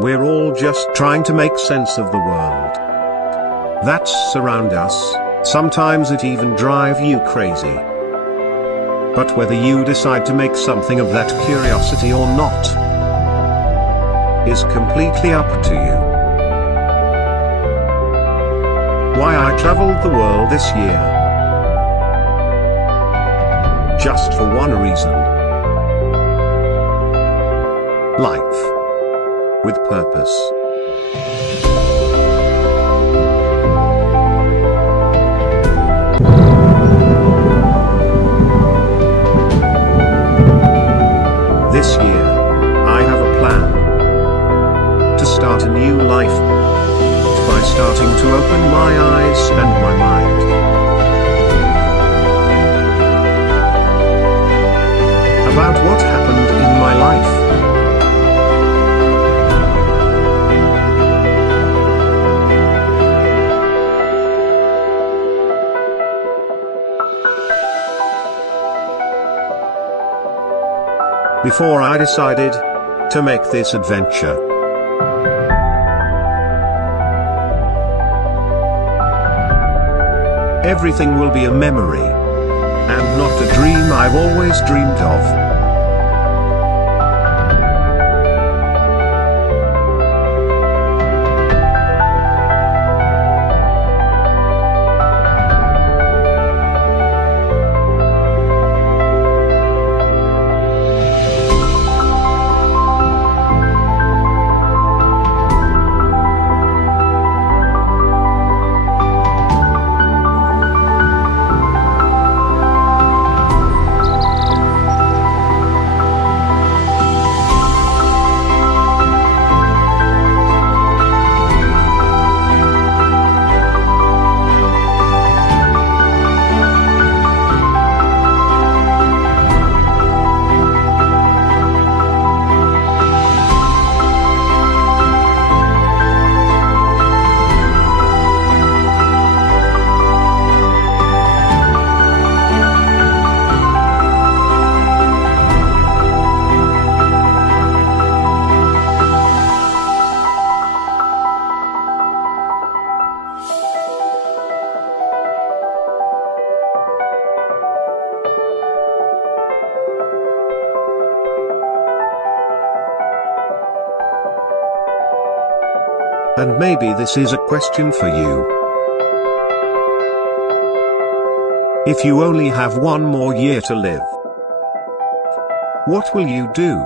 We're all just trying to make sense of the world that's around us. Sometimes it even drives you crazy. But whether you decide to make something of that curiosity or not is completely up to you. Why I traveled the world this year? Just for one reason. Life with purpose. This year, I have a plan to start a new life by starting to open my eyes and my mind. About what happened in my life. Before I decided to make this adventure. Everything will be a memory, and not a dream I've always dreamed of. And maybe this is a question for you. If you only have one more year to live, what will you do?